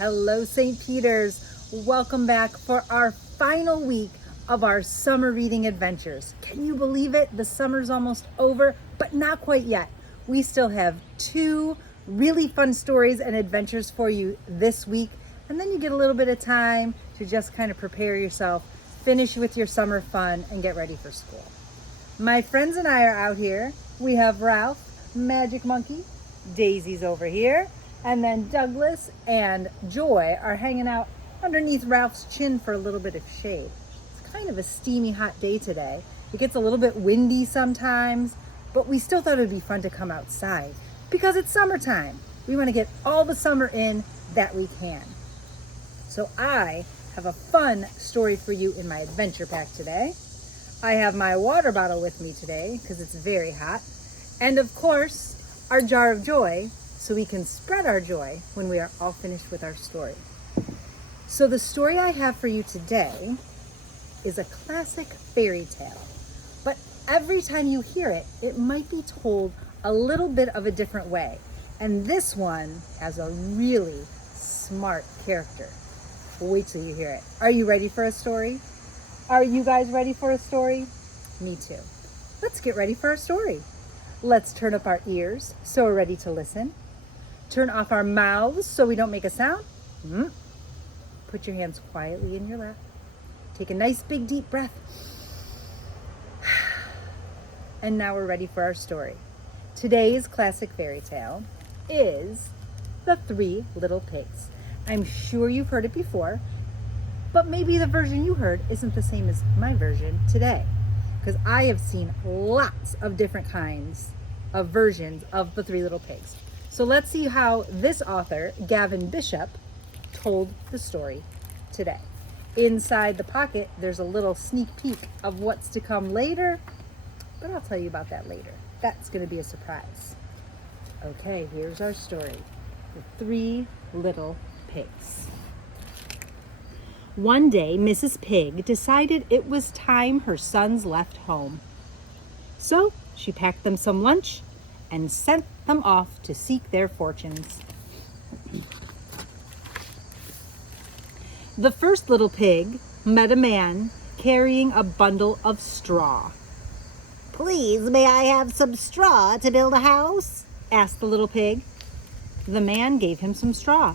Hello, St. Peter's. Welcome back for our final week of our summer reading adventures. Can you believe it? The summer's almost over, but not quite yet. We still have 2 really fun stories and adventures for you this week, and then you get a little bit of time to just kind of prepare yourself, finish with your summer fun, and get ready for school. My friends and I are out here. We have Ralph, Magic Monkey, Daisy's over here, and then Douglas and Joy are hanging out underneath Ralph's chin for a little bit of shade. It's kind of a steamy hot day today. It gets a little bit windy sometimes, but we still thought it would be fun to come outside because it's summertime. We want to get all the summer in that we can. So I have a fun story for you in my adventure pack today. I have my water bottle with me today because it's very hot. And of course, our jar of joy, so we can spread our joy when we are all finished with our story. So the story I have for you today is a classic fairy tale. But every time you hear it, it might be told a little bit of a different way. And this one has a really smart character. Wait till you hear it. Are you ready for a story? Are you guys ready for a story? Me too. Let's get ready for our story. Let's turn up our ears so we're ready to listen. Turn off our mouths so we don't make a sound. Put your hands quietly in your lap. Take a nice big deep breath. And now we're ready for our story. Today's classic fairy tale is The 3 Little Pigs. I'm sure you've heard it before, but maybe the version you heard isn't the same as my version today, because I have seen lots of different kinds of versions of The 3 Little Pigs. So let's see how this author, Gavin Bishop, told the story today. Inside the pocket, there's a little sneak peek of what's to come later, but I'll tell you about that later. That's going to be a surprise. Okay, here's our story. The 3 Little Pigs. One day, Mrs. Pig decided it was time her sons left home. So she packed them some lunch and sent them off to seek their fortunes. The first little pig met a man carrying a bundle of straw. "Please, may I have some straw to build a house?" asked the little pig. The man gave him some straw,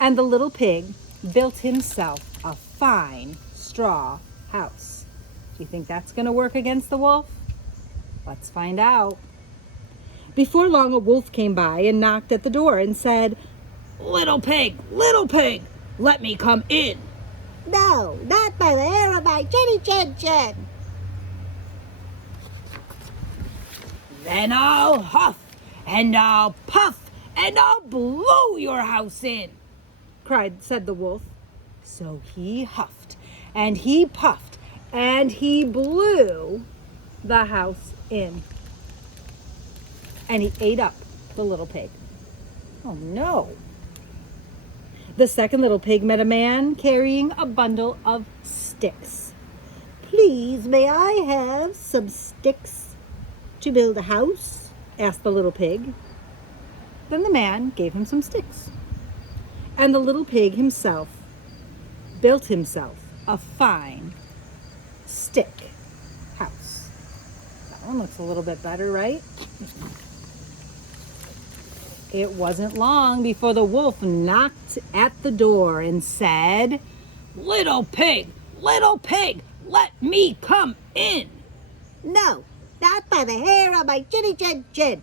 and the little pig built himself a fine straw house. Do you think that's going to work against the wolf? Let's find out. Before long, a wolf came by and knocked at the door and said, little pig, let me come in." "No, not by the hair of my chinny chin chin." "Then I'll huff and I'll puff and I'll blow your house in," said the wolf. So he huffed and he puffed and he blew the house in. And he ate up the little pig. Oh no. The second little pig met a man carrying a bundle of sticks. "Please, may I have some sticks to build a house?" asked the little pig. Then the man gave him some sticks. And the little pig himself built himself a fine stick house. That one looks a little bit better, right? It wasn't long before the wolf knocked at the door and said, little pig, let me come in." "No, not by the hair of my chinny chin chin."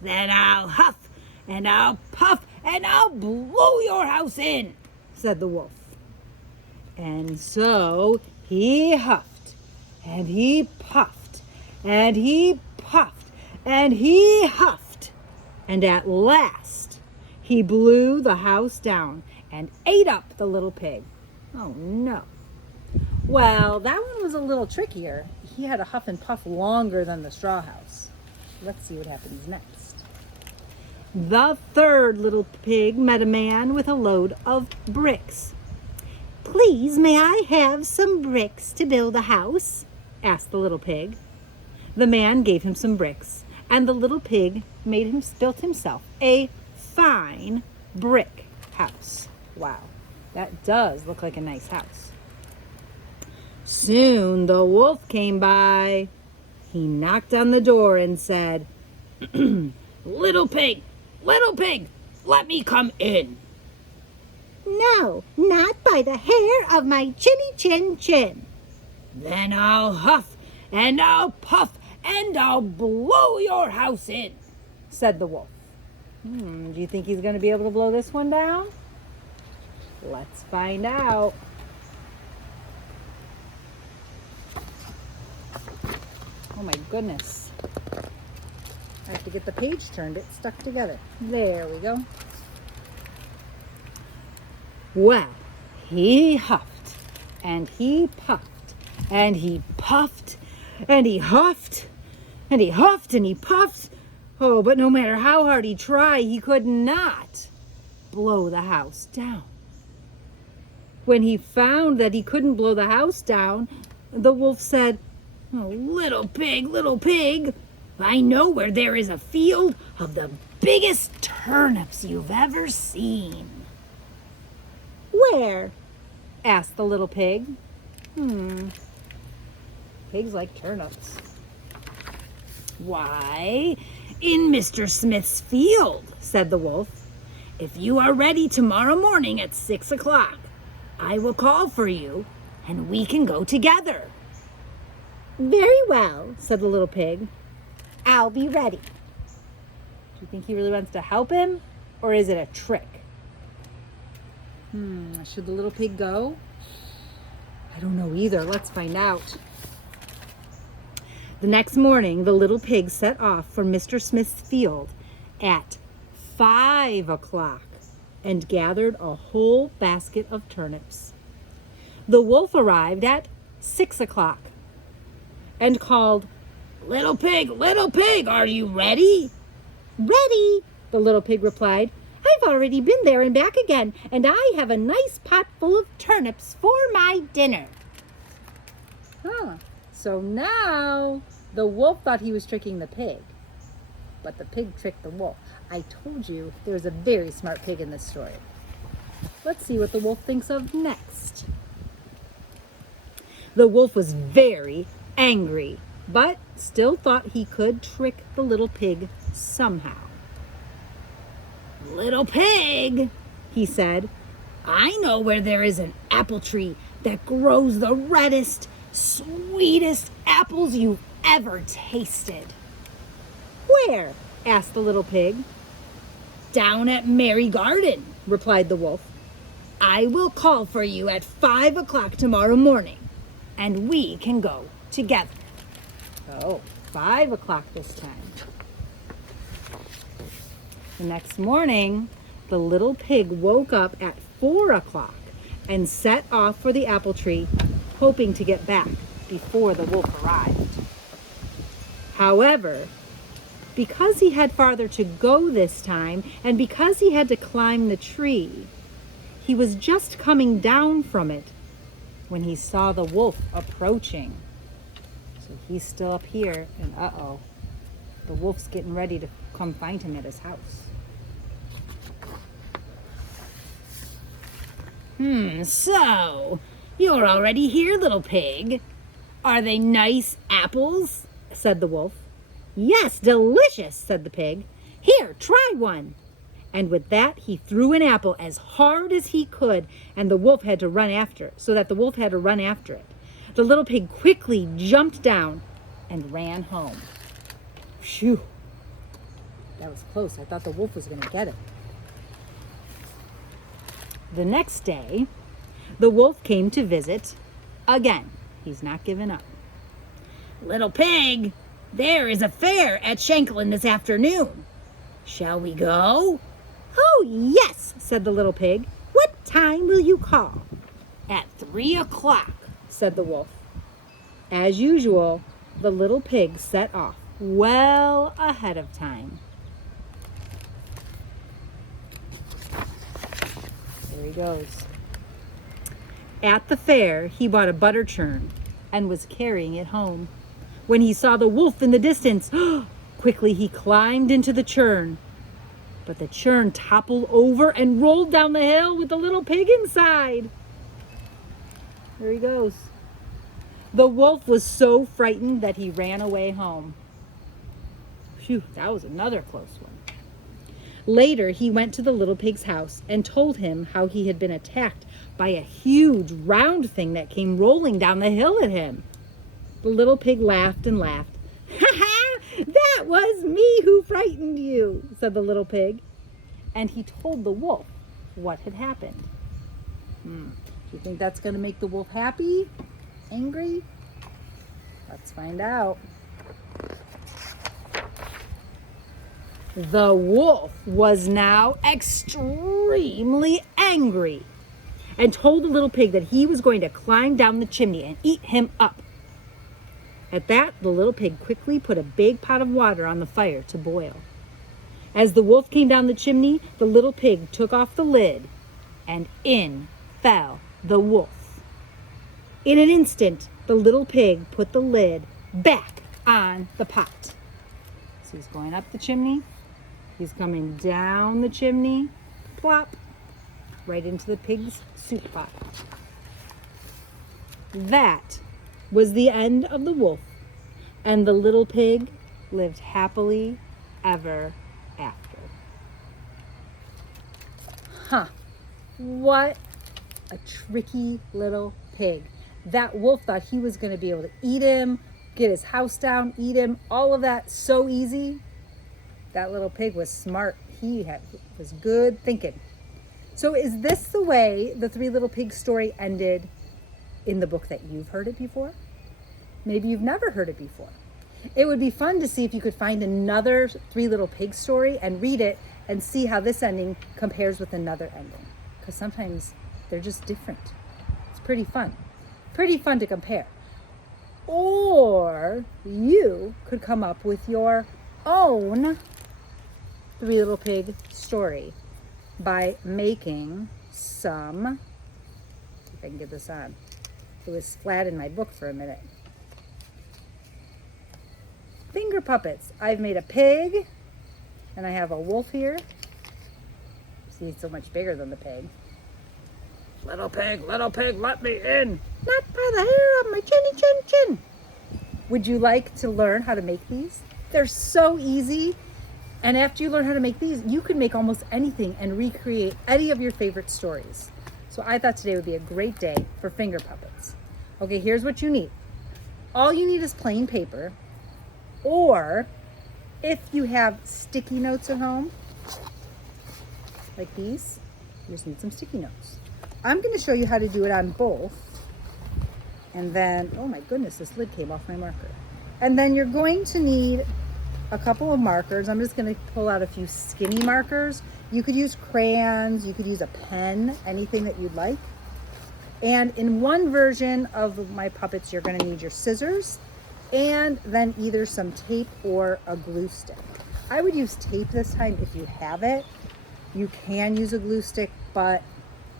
"Then I'll huff and I'll puff and I'll blow your house in," said the wolf. And so he huffed and he puffed and he puffed and he huffed. And at last, he blew the house down and ate up the little pig. Oh no. Well, that one was a little trickier. He had to huff and puff longer than the straw house. Let's see what happens next. The third little pig met a man with a load of bricks. "Please, may I have some bricks to build a house?" asked the little pig. The man gave him some bricks, and the little pig built himself a fine brick house. Wow, that does look like a nice house. Soon the wolf came by. He knocked on the door and said, little pig, let me come in. No, not by the hair of my chinny chin chin. Then I'll huff and I'll puff and I'll blow your house in, said the wolf. Do you think he's going to be able to blow this one down? Let's find out. Oh my goodness. I have to get the page turned. It's stuck together. There we go. Well, he huffed and he puffed and he puffed and he huffed and he huffed and he puffed. Oh, but no matter how hard he tried, he could not blow the house down. When he found that he couldn't blow the house down, the wolf said, oh, little pig, I know where there is a field of the biggest turnips you've ever seen. Where? Asked the little pig. Pigs like turnips. Why, in Mr. Smith's field, said the wolf. If you are ready tomorrow morning at 6 o'clock, I will call for you and we can go together. Very well, said the little pig. I'll be ready. Do you think he really wants to help him, or is it a trick? Should the little pig go? I don't know either. Let's find out. The next morning, the little pig set off for Mr. Smith's field at 5 o'clock and gathered a whole basket of turnips. The wolf arrived at 6 o'clock and called, little pig, are you ready? Ready, the little pig replied. I've already been there and back again, and I have a nice pot full of turnips for my dinner. So now the wolf thought he was tricking the pig, but the pig tricked the wolf. I told you there was a very smart pig in this story. Let's see what the wolf thinks of next. The wolf was very angry, but still thought he could trick the little pig somehow. Little pig, he said, I know where there is an apple tree that grows the reddest, sweetest apples you've ever tasted. Where? Asked the little pig. Down at Mary Garden, replied the wolf. I will call for you at 5 o'clock tomorrow morning, and we can go together. Oh, 5 o'clock this time. The next morning, the little pig woke up at 4 o'clock and set off for the apple tree, hoping to get back before the wolf arrived. However, because he had farther to go this time, and because he had to climb the tree, he was just coming down from it when he saw the wolf approaching. So he's still up here, and the wolf's getting ready to come find him at his house. So, you're already here, little pig. Are they nice apples? Said the wolf. Yes, delicious, said the pig. Here, try one. And with that, he threw an apple as hard as he could, and the wolf had to run after it, so that the wolf had to run after it. The little pig quickly jumped down and ran home. Phew. That was close. I thought the wolf was going to get it. The next day, the wolf came to visit again. He's not giving up. Little pig, there is a fair at Shanklin this afternoon. Shall we go? Oh, yes, said the little pig. What time will you call? At 3 o'clock, said the wolf. As usual, the little pig set off well ahead of time. There he goes. At the fair, he bought a butter churn and was carrying it home. When he saw the wolf in the distance, quickly he climbed into the churn. But the churn toppled over and rolled down the hill with the little pig inside. There he goes. The wolf was so frightened that he ran away home. Phew, that was another close one. Later, he went to the little pig's house and told him how he had been attacked by a huge round thing that came rolling down the hill at him. The little pig laughed and laughed. "Ha ha! That was me who frightened you," said the little pig. And he told the wolf what had happened. Do you think that's going to make the wolf happy? Angry? Let's find out. The wolf was now extremely angry and told the little pig that he was going to climb down the chimney and eat him up. At that, the little pig quickly put a big pot of water on the fire to boil. As the wolf came down the chimney, the little pig took off the lid, and in fell the wolf. In an instant, the little pig put the lid back on the pot. So he's going up the chimney. He's coming down the chimney, plop, right into the pig's soup pot. That was the end of the wolf, and the little pig lived happily ever after. What a tricky little pig. That wolf thought he was going to be able to eat him, get his house down, eat him, all of that so easy. That little pig was smart. Was good thinking. So is this the way the Three Little Pigs story ended in the book that you've heard it before? Maybe you've never heard it before. It would be fun to see if you could find another Three Little Pigs story and read it and see how this ending compares with another ending. Because sometimes they're just different. It's pretty fun. Pretty fun to compare. Or you could come up with your own Three Little Pig story by making some, if I can get this on. It was flat in my book for a minute. Finger puppets. I've made a pig, and I have a wolf here. See, it's so much bigger than the pig. Little pig, let me in. Not by the hair of my chin. Would you like to learn how to make these? They're so easy. And after you learn how to make these, you can make almost anything and recreate any of your favorite stories. So I thought today would be a great day for finger puppets. Okay, here's what you need. All you need is plain paper, or if you have sticky notes at home, like these, you just need some sticky notes. I'm going to show you how to do it on both. And then, oh my goodness, this lid came off my marker. And then you're going to need a couple of markers. I'm just going to pull out a few skinny markers. You could use crayons, you could use a pen, anything that you'd like. And in one version of my puppets, you're going to need your scissors and then either some tape or a glue stick. I would use tape this time if you have it. You can use a glue stick, but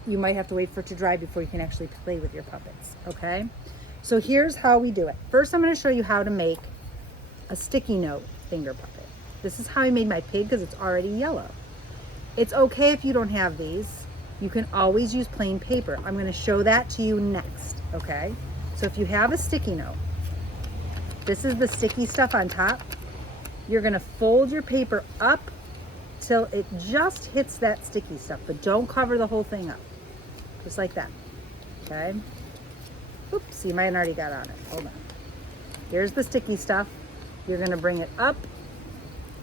you might have to wait for it to dry before you can actually play with your puppets, okay? So here's how we do it. First, I'm going to show you how to make a sticky note finger puppet. This is how I made my pig because it's already yellow. It's okay if you don't have these. You can always use plain paper. I'm going to show that to you next, okay? So if you have a sticky note, this is the sticky stuff on top. You're going to fold your paper up till it just hits that sticky stuff, but don't cover the whole thing up. Just like that, okay? Oops, see, mine already got on it. Hold on. Here's the sticky stuff. You're going to bring it up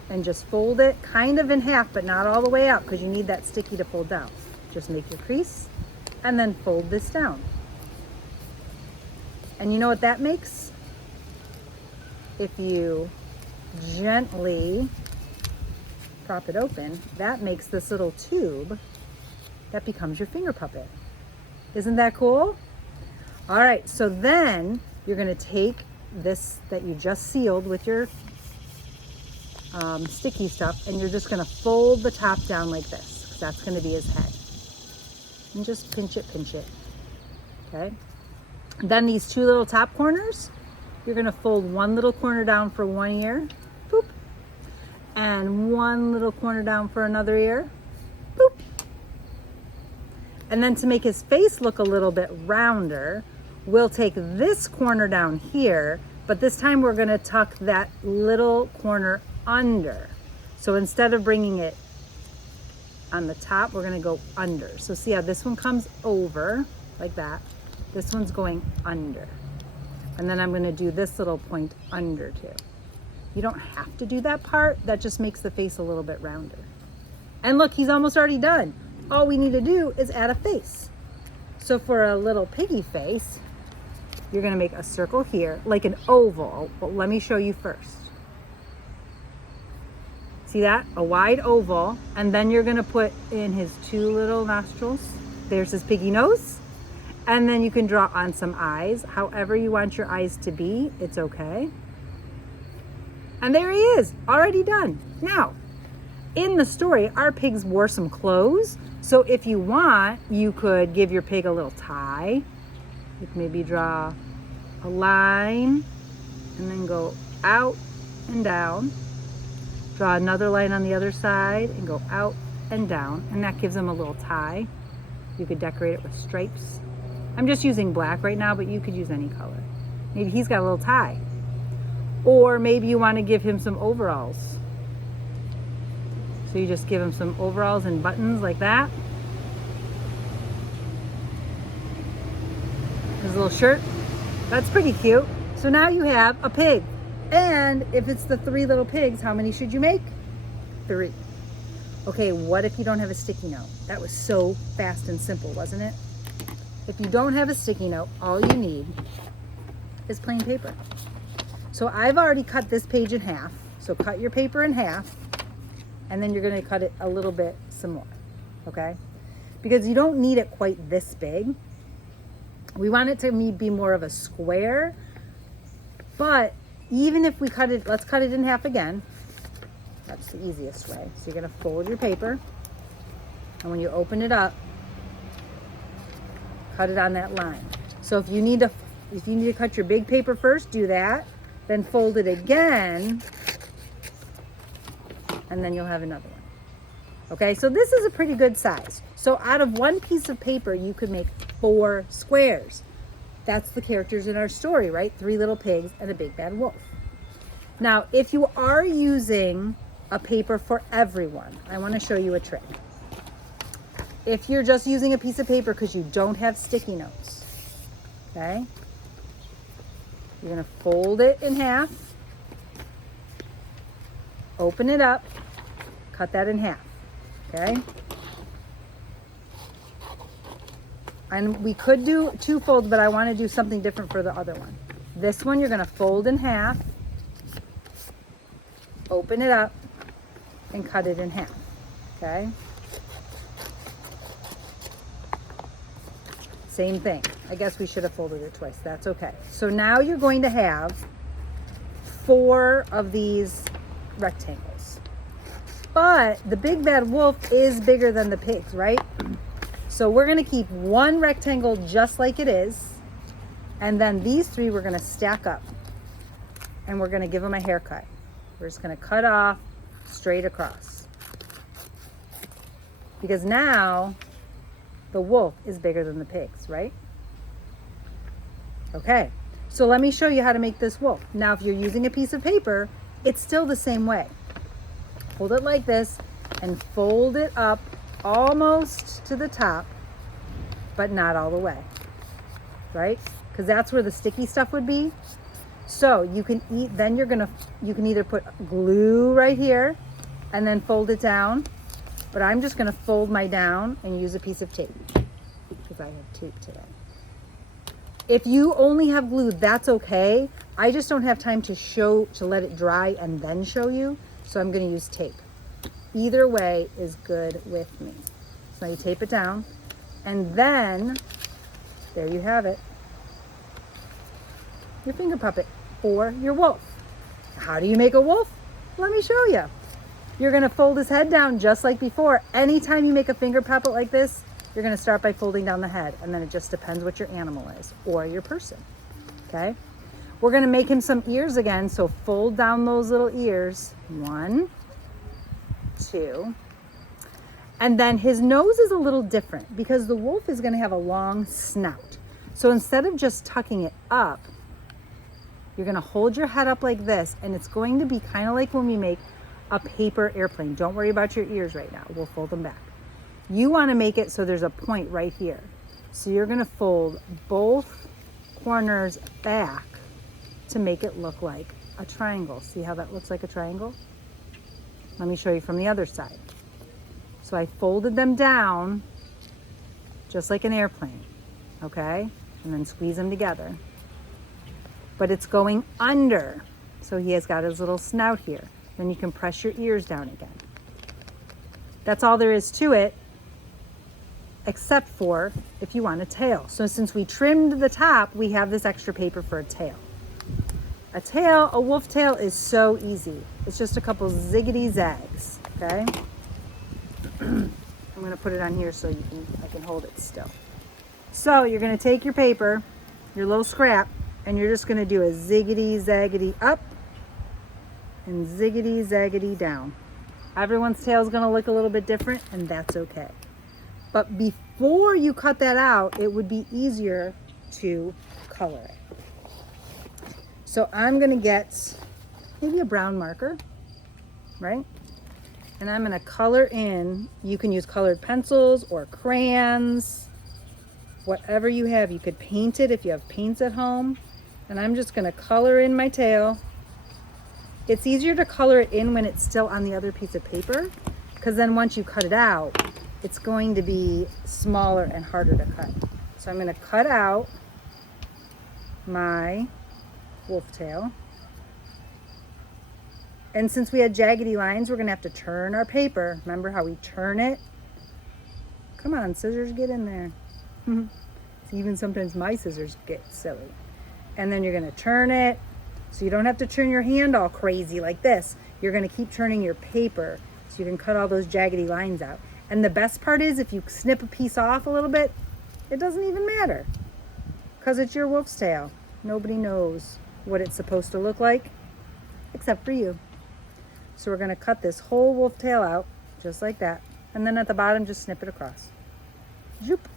and just fold it kind of in half, but not all the way out because you need that sticky to fold down. Just make your crease and then fold this down. And you know what that makes? If you gently prop it open, that makes this little tube that becomes your finger puppet. Isn't that cool? All right, so then you're going to take this that you just sealed with your sticky stuff, and you're just going to fold the top down like this, because that's going to be his head. And just pinch it, okay? Then these two little top corners, you're going to fold one little corner down for one ear, boop, And one little corner down for another ear. Boop. And then to make his face look a little bit rounder, we'll take this corner down here, but this time we're gonna tuck that little corner under. So instead of bringing it on the top, we're gonna go under. So see how this one comes over like that. This one's going under. And then I'm gonna do this little point under too. You don't have to do that part. That just makes the face a little bit rounder. And look, he's almost already done. All we need to do is add a face. So for a little piggy face, you're gonna make a circle here, like an oval. But let me show you first. See that? A wide oval. And then you're gonna put in his two little nostrils. There's his piggy nose. And then you can draw on some eyes. However you want your eyes to be, it's okay. And there he is, already done. Now, in the story, our pigs wore some clothes. So if you want, you could give your pig a little tie. You can maybe draw a line and then go out and down. Draw another line on the other side and go out and down. And that gives him a little tie. You could decorate it with stripes. I'm just using black right now, but you could use any color. Maybe he's got a little tie. Or maybe you want to give him some overalls. So you just give him some overalls and buttons like that. His little shirt. That's pretty cute. So now you have a pig. And if it's the 3 little pigs, how many should you make? 3. Okay, what if you don't have a sticky note? That was so fast and simple, wasn't it? If you don't have a sticky note, all you need is plain paper. So I've already cut this page in half. So cut your paper in half, and then you're gonna cut it a little bit some more, okay? Because you don't need it quite this big. We want it to be more of a square, but even if we cut it, let's cut it in half again. That's the easiest way. So you're gonna fold your paper, and when you open it up, cut it on that line. So if you need to cut your big paper first, do that. Then fold it again, and then you'll have another one. Okay, so this is a pretty good size. So out of one piece of paper, you could make 4 squares. That's the characters in our story, right? 3 little pigs and a big bad wolf. Now, if you are using a paper for everyone, I want to show you a trick. If you're just using a piece of paper because you don't have sticky notes, okay? You're gonna fold it in half, open it up, cut that in half, okay? And we could do 2 folds, but I wanna do something different for the other one. This one you're gonna fold in half, open it up, and cut it in half, okay? Same thing. I guess we should have folded it twice. That's okay. So now you're going to have 4 of these rectangles. But the big bad wolf is bigger than the pigs, right? So we're going to keep 1 rectangle just like it is. And then these 3 we're going to stack up. And we're going to give them a haircut. We're just going to cut off straight across. Because now the wolf is bigger than the pigs, right? Okay, so let me show you how to make this wolf. Now, if you're using a piece of paper, it's still the same way. Hold it like this and fold it up almost to the top, but not all the way, right? Because that's where the sticky stuff would be. So you can then you can either put glue right here and then fold it down. But I'm just gonna fold my down and use a piece of tape because I have tape today. If you only have glue, that's okay. I just don't have time to let it dry and then show you. So I'm gonna use tape. Either way is good with me. So now you tape it down, and then there you have it. Your finger puppet or your wolf. How do you make a wolf? Let me show you. You're gonna fold his head down just like before. Anytime you make a finger puppet like this, you're gonna start by folding down the head, and then it just depends what your animal is or your person, okay? We're gonna make him some ears again, so fold down those little ears. 1, 2. And then his nose is a little different because the wolf is going to have a long snout. So instead of just tucking it up, you're going to hold your head up like this, and it's going to be kind of like when we make a paper airplane. Don't worry about your ears right now. We'll fold them back. You want to make it so there's a point right here. So you're going to fold both corners back to make it look like a triangle. See how that looks like a triangle? Let me show you from the other side. So I folded them down just like an airplane, okay? And then squeeze them together. But it's going under. So he has got his little snout here. Then you can press your ears down again. That's all there is to it, except for if you want a tail. So since we trimmed the top, we have this extra paper for a tail. A wolf tail is so easy. It's just a couple ziggity zags, okay? I'm gonna put it on here so I can hold it still. So you're gonna take your paper, your little scrap, and you're just gonna do a ziggity zaggity up and ziggity zaggity down. Everyone's tail is gonna look a little bit different, and that's okay. But before you cut that out, it would be easier to color it. So I'm gonna get maybe a brown marker, right? And I'm gonna color in. You can use colored pencils or crayons, whatever you have. You could paint it if you have paints at home. And I'm just gonna color in my tail. It's easier to color it in when it's still on the other piece of paper, because then once you cut it out, it's going to be smaller and harder to cut. So I'm gonna cut out my wolf tail. And since we had jaggedy lines, we're gonna have to turn our paper. Remember how we turn it? Come on, scissors, get in there. Even sometimes my scissors get silly. And then you're gonna turn it, so you don't have to turn your hand all crazy like this. You're gonna keep turning your paper so you can cut all those jaggedy lines out. And the best part is if you snip a piece off a little bit, it doesn't even matter, because it's your wolf's tail. Nobody knows what it's supposed to look like except for you. So we're gonna cut this whole wolf tail out just like that. And then at the bottom, just snip it across. Zoop.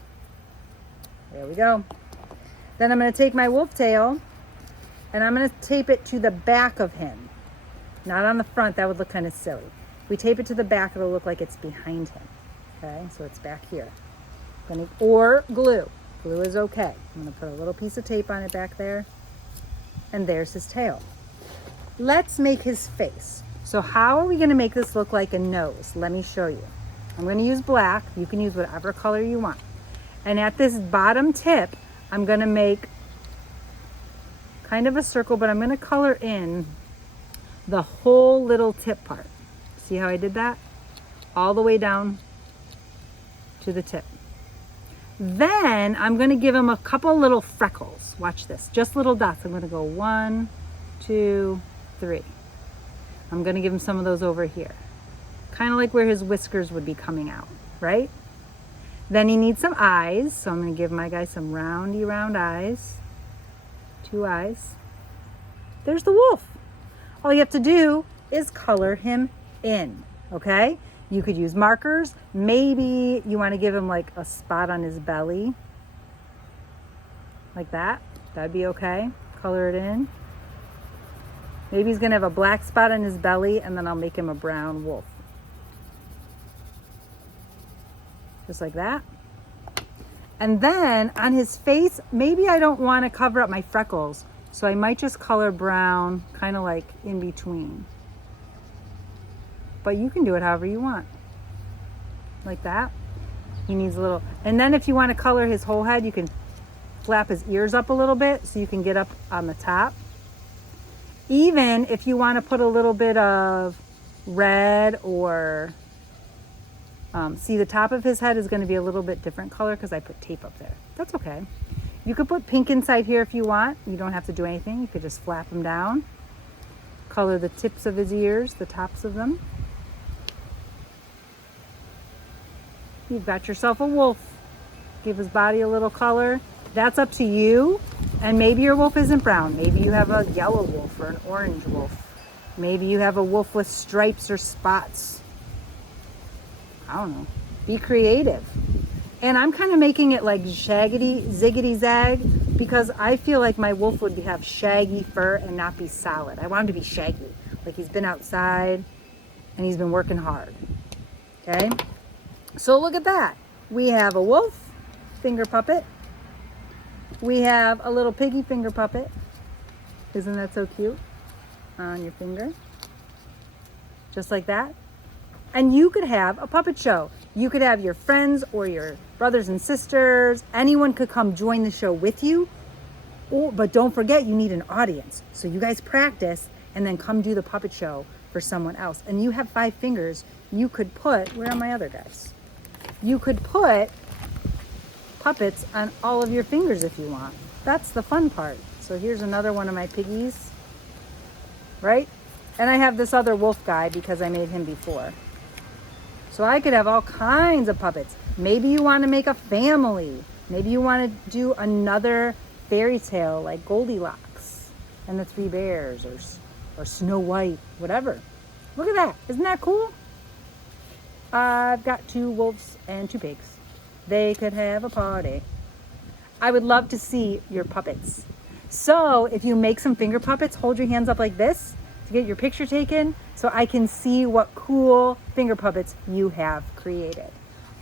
There we go. Then I'm gonna take my wolf tail and I'm gonna tape it to the back of him. Not on the front, that would look kind of silly. If we tape it to the back, it'll look like it's behind him. Okay, so it's back here. Or glue. Glue is okay. I'm gonna put a little piece of tape on it back there. And there's his tail. Let's make his face. So how are we gonna make this look like a nose? Let me show you. I'm gonna use black. You can use whatever color you want. And at this bottom tip, I'm gonna make kind of a circle, but I'm gonna color in the whole little tip part. See how I did that? All the way down to the tip. Then I'm gonna give him a couple little freckles. Watch this, just little dots. I'm gonna go 1, 2, 3. I'm gonna give him some of those over here. Kind of like where his whiskers would be coming out, right? Then he needs some eyes, so I'm gonna give my guy some roundy round eyes. 2 eyes. There's the wolf. All you have to do is color him in, okay? You could use markers. Maybe you wanna give him like a spot on his belly, like that. That'd be okay. Color it in. Maybe he's gonna have a black spot on his belly, and then I'll make him a brown wolf. Just like that. And then on his face, maybe I don't want to cover up my freckles, so I might just color brown, kind of like in between. But you can do it however you want. Like that. He needs a little, and then if you want to color his whole head, you can flap his ears up a little bit so you can get up on the top. Even if you want to put a little bit of red or see, the top of his head is going to be a little bit different color because I put tape up there. That's okay. You could put pink inside here if you want. You don't have to do anything. You could just flap him down. Color the tips of his ears, the tops of them. You've got yourself a wolf. Give his body a little color. That's up to you. And maybe your wolf isn't brown. Maybe you have a yellow wolf or an orange wolf. Maybe you have a wolf with stripes or spots. I don't know, be creative. And I'm kind of making it like shaggedy, ziggity zag, because I feel like my wolf would have shaggy fur and not be solid. I want him to be shaggy, like he's been outside and he's been working hard. Okay, so look at that. We have a wolf finger puppet. We have a little piggy finger puppet. Isn't that so cute? On your finger. Just like that. And you could have a puppet show. You could have your friends or your brothers and sisters. Anyone could come join the show with you. But don't forget, you need an audience. So you guys practice and then come do the puppet show for someone else. And you have 5 fingers. You could put, where are my other guys? You could put puppets on all of your fingers if you want. That's the fun part. So here's another one of my piggies, right? And I have this other wolf guy because I made him before. So I could have all kinds of puppets. Maybe you want to make a family. Maybe you want to do another fairy tale like Goldilocks and the 3 Bears or Snow White, whatever. Look at that. Isn't that cool? I've got 2 wolves and 2 pigs. They could have a party. I would love to see your puppets. So if you make some finger puppets, hold your hands up like this to get your picture taken so I can see what cool finger puppets you have created.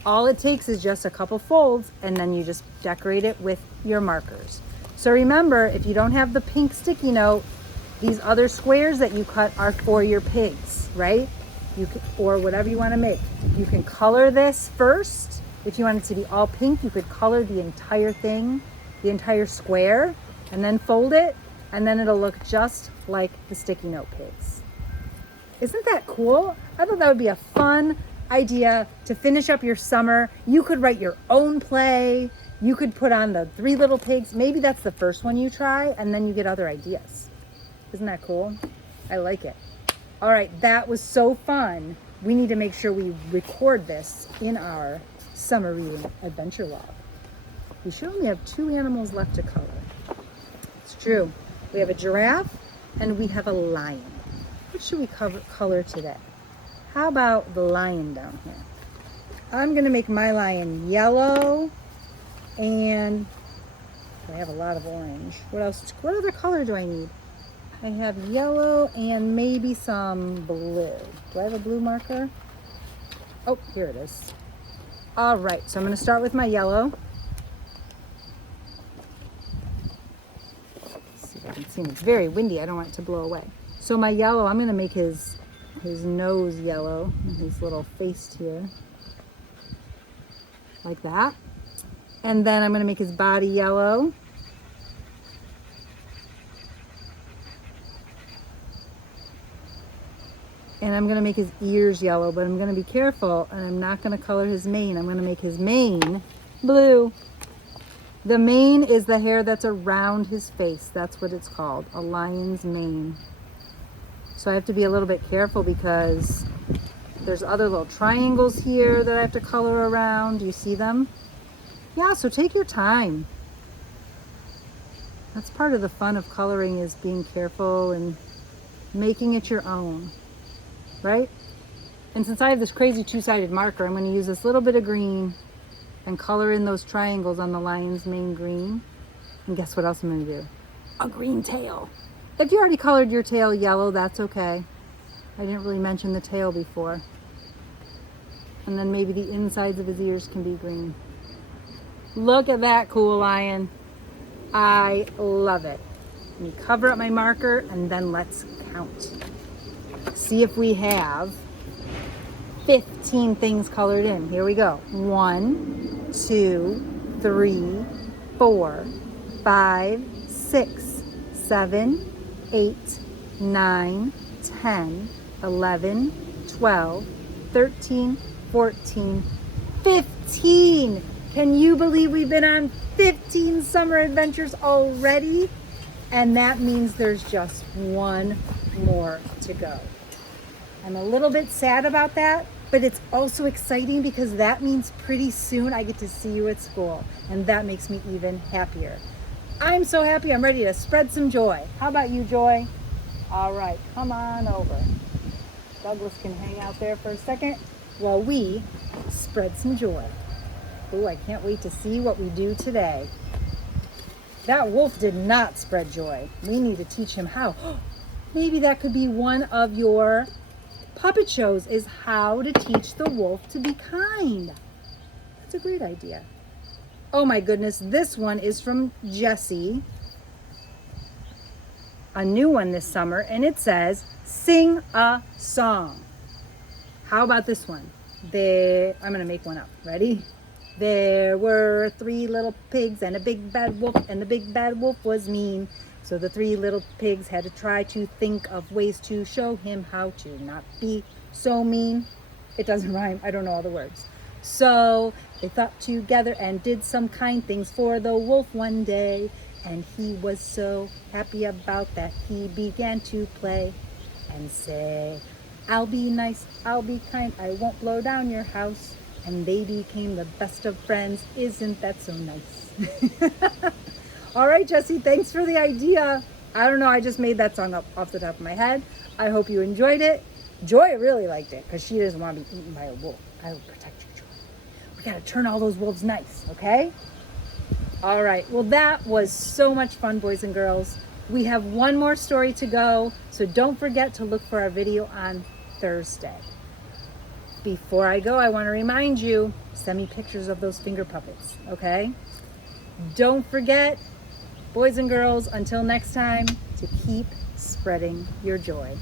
All it takes is just a couple folds and then you just decorate it with your markers. So remember, if you don't have the pink sticky note, these other squares that you cut are for your pigs, right? You can, or whatever you want to make. You can color this first. If you want it to be all pink, you could color the entire thing, the entire square, and then fold it, and then it'll look just like the sticky note pigs. Isn't that cool? I thought that would be a fun idea to finish up your summer. You could write your own play. You could put on the 3 little pigs. Maybe that's the first one you try, and then you get other ideas. Isn't that cool? I like it. All right, that was so fun. We need to make sure we record this in our summer reading adventure log. We should only have 2 animals left to color. It's true. We have a giraffe and we have a lion. What should we color today? How about the lion down here? I'm gonna make my lion yellow, and I have a lot of orange. What else? What other color do I need? I have yellow and maybe some blue. Do I have a blue marker? Oh, here it is. All right, so I'm gonna start with my yellow. Let's see if I can see him. It's very windy. I don't want it to blow away. So my yellow, I'm gonna make his nose yellow and his little face here, like that. And then I'm gonna make his body yellow. And I'm gonna make his ears yellow, but I'm gonna be careful and I'm not gonna color his mane. I'm gonna make his mane blue. The mane is the hair that's around his face. That's what it's called, a lion's mane. So I have to be a little bit careful because there's other little triangles here that I have to color around. Do you see them? Yeah, so take your time. That's part of the fun of coloring, is being careful and making it your own. Right? And since I have this crazy 2-sided marker, I'm going to use this little bit of green and color in those triangles on the lion's mane green. And guess what else I'm going to do? A green tail. If you already colored your tail yellow, that's okay. I didn't really mention the tail before. And then maybe the insides of his ears can be green. Look at that cool lion. I love it. Let me cover up my marker and then let's count. See if we have 15 things colored in. Here we go. 1, 2, 3, 4, 5, 6, 7, 8, 9, 10, 11, 12, 13, 14, 15. Can you believe we've been on 15 summer adventures already? And that means there's just one more to go. I'm a little bit sad about that, but it's also exciting because that means pretty soon I get to see you at school, and that makes me even happier. I'm so happy. I'm ready to spread some joy. How about you, Joy? All right, come on over. Douglas can hang out there for a second. while we spread some joy. Oh, I can't wait to see what we do today. That wolf did not spread joy. We need to teach him how. Maybe that could be one of your puppet shows, is how to teach the wolf to be kind. That's a great idea. Oh my goodness, this one is from Jessie. A new one this summer, and it says, sing a song. How about this one? I'm gonna make one up. Ready? There were 3 little pigs and a big bad wolf, and the big bad wolf was mean. So the 3 little pigs had to try to think of ways to show him how to not be so mean. It doesn't rhyme. I don't know all the words. So they thought together and did some kind things for the wolf one day. And he was so happy about that, he began to play and say, I'll be nice, I'll be kind, I won't blow down your house. And they became the best of friends. Isn't that so nice? All right, Jessie, thanks for the idea. I don't know, I just made that song up off the top of my head. I hope you enjoyed it. Joy really liked it because she doesn't want to be eaten by a wolf. I will protect you, Joy. We got to turn all those wolves nice, okay? All right, well, that was so much fun, boys and girls. We have one more story to go, so don't forget to look for our video on Thursday. Before I go, I want to remind you, send me pictures of those finger puppets, okay? Don't forget, boys and girls, until next time, to keep spreading your joy.